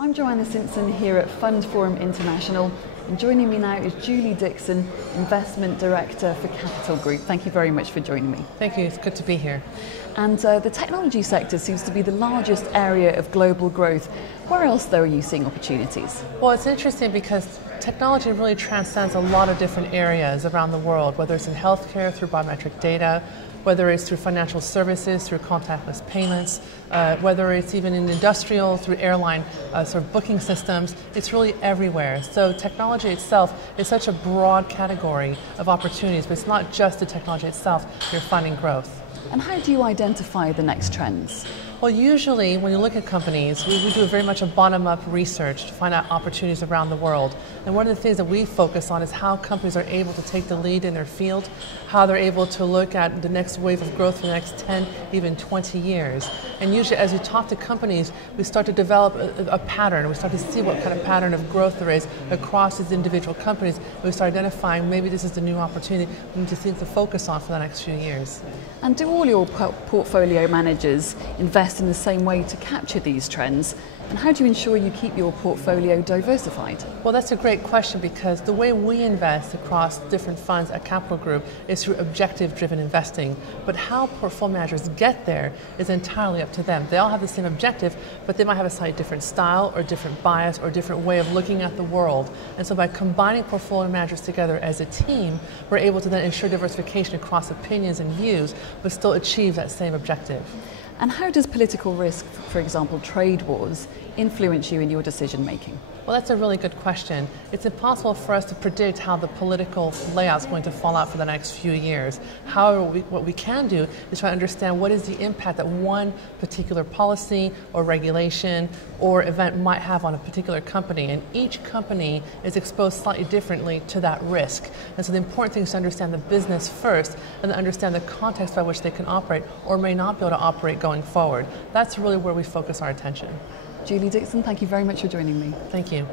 I'm Joanna Simpson here at FundForum International, and joining me now is Julie Dickson, Investment Director for Capital Group. Thank you very much for joining me. Thank you, it's good to be here. And the technology sector seems to be the largest area of global growth. Where else, though, are you seeing opportunities? Well, it's interesting because technology really transcends a lot of different areas around the world, whether it's in healthcare through biometric data, whether it's through financial services, through contactless payments, whether it's even in industrial, through airline sort of booking systems. It's really everywhere. So technology itself is such a broad category of opportunities, but it's not just the technology itself. You're finding growth. And how do you identify the next trends? Well, usually when you look at companies, we do very much a bottom-up research to find out opportunities around the world. And one of the things that we focus on is how companies are able to take the lead in their field, how they're able to look at the next wave of growth for the next 10, even 20 years. And usually as we talk to companies, we start to develop a pattern. We start to see what kind of pattern of growth there is across these individual companies. We start identifying maybe this is the new opportunity we need to think to focus on for the next few years. And do all your portfolio managers invest in the same way to capture these trends? And how do you ensure you keep your portfolio diversified? Well, that's a great question, because the way we invest across different funds at Capital Group is through objective-driven investing. But how portfolio managers get there is entirely up to them. They all have the same objective, but they might have a slightly different style or different bias or different way of looking at the world. And so by combining portfolio managers together as a team, we're able to then ensure diversification across opinions and views, but still achieve that same objective. And how does political risk, for example, trade wars, influence you in your decision making? Well, that's a really good question. It's impossible for us to predict how the political layout is going to fall out for the next few years. However, what we can do is try to understand what is the impact that one particular policy or regulation or event might have on a particular company. And each company is exposed slightly differently to that risk. And so the important thing is to understand the business first and then understand the context by which they can operate or may not be able to operate going forward. That's really where we focus our attention. Julie Dickson, thank you very much for joining me. Thank you.